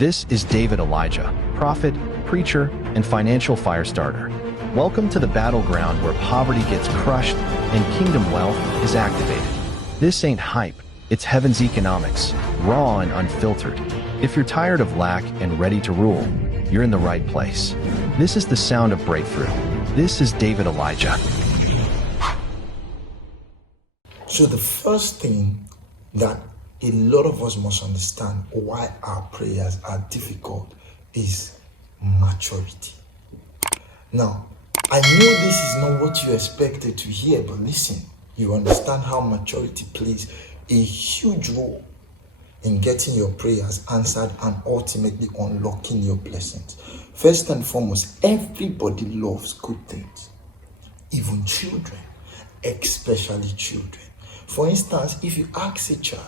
This is David Elijah, prophet, preacher, and financial fire starter. Welcome to the battleground where poverty gets crushed and kingdom wealth is activated. This ain't hype, it's heaven's economics, raw and unfiltered. If you're tired of lack and ready to rule, you're in the right place. This is the sound of breakthrough. This is David Elijah. So the first thing that a lot of us must understand why our prayers are difficult is maturity. Now, I know this is not what you expected to hear, but listen, you understand how maturity plays a huge role in getting your prayers answered and ultimately unlocking your blessings. First and foremost, everybody loves good things, even children, especially children. For instance, if you ask a child,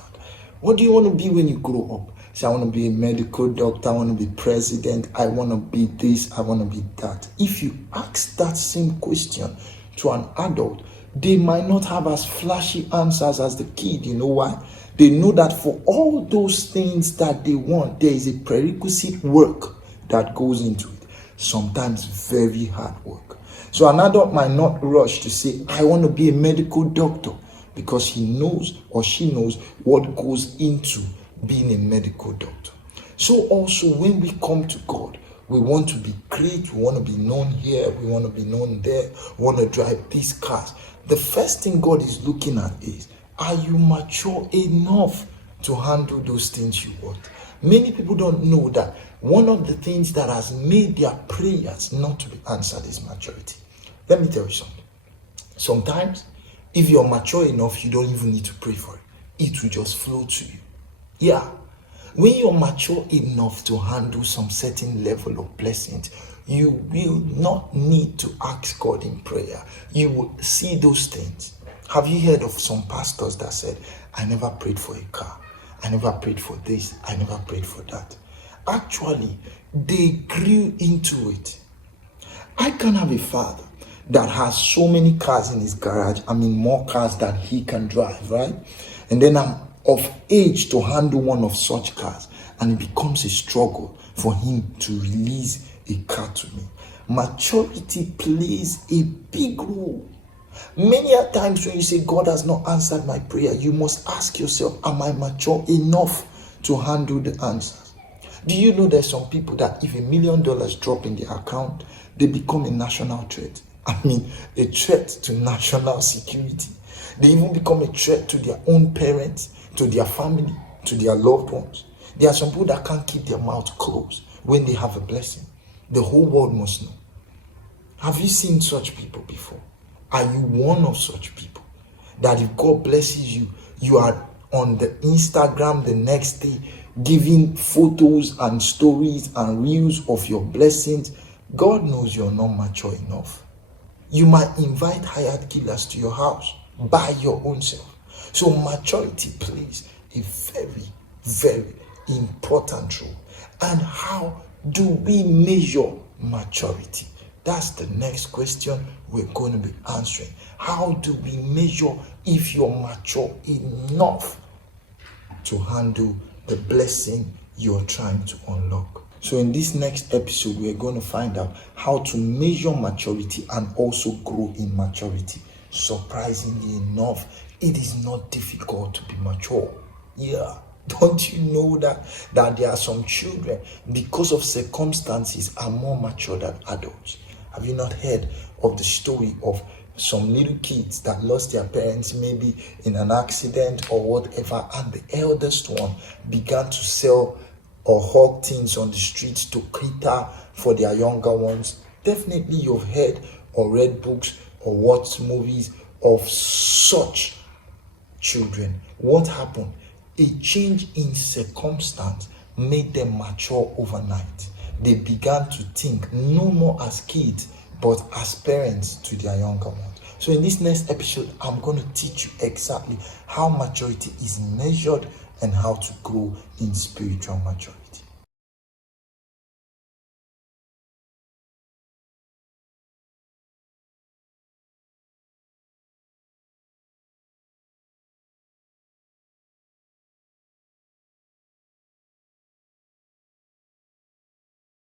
what do you want to be when you grow up? Say, I want to be a medical doctor, I want to be president, I want to be this, I want to be that. If you ask that same question to an adult, they might not have as flashy answers as the kid. You know why? They know that for all those things that they want, there is a prerequisite work that goes into it. Sometimes very hard work. So an adult might not rush to say, I want to be a medical doctor, because he knows or she knows what goes into being a medical doctor. So also when we come to God, we want to be great, we want to be known here, we want to be known there, we want to drive these cars. The first thing God is looking at is, are you mature enough to handle those things you want? Many people don't know that one of the things that has made their prayers not to be answered is maturity. Let me tell you something. Sometimes, if you're mature enough, you don't even need to pray for it. It will just flow to you. Yeah. When you're mature enough to handle some certain level of blessings, you will not need to ask God in prayer. You will see those things. Have you heard of some pastors that said, I never prayed for a car, I never prayed for this, I never prayed for that? Actually, they grew into it. I can have a father that has so many cars in his garage, more cars than he can drive, right? And then I'm of age to handle one of such cars, and it becomes a struggle for him to release a car to me. Maturity plays a big role. Many a times when you say, God has not answered my prayer, you must ask yourself, am I mature enough to handle the answers? Do you know there's some people that if $1 million drop in their account, they become a national threat? A threat to national security. They even become a threat to their own parents, to their family, to their loved ones. There are some people that can't keep their mouth closed when they have a blessing. The whole world must know. Have you seen such people before? Are you one of such people? That if God blesses you, you are on the Instagram the next day giving photos and stories and reels of your blessings. God knows you're not mature enough. You might invite hired killers to your house by your own self. So maturity plays a very, very important role. And how do we measure maturity? That's the next question we're going to be answering. How do we measure if you're mature enough to handle the blessing you're trying to unlock? So in this next episode, we're going to find out how to measure maturity and also grow in maturity. Surprisingly enough, it is not difficult to be mature. Yeah. Don't you know that there are some children, because of circumstances, are more mature than adults? Have you not heard of the story of some little kids that lost their parents maybe in an accident or whatever, and the eldest one began to sell or hawk things on the streets to cater for their younger ones? Definitely you've heard or read books or watched movies of such children. What happened? A change in circumstance made them mature overnight. They began to think no more as kids, but as parents to their younger ones. So in this next episode, I'm going to teach you exactly how maturity is measured and how to grow in spiritual maturity.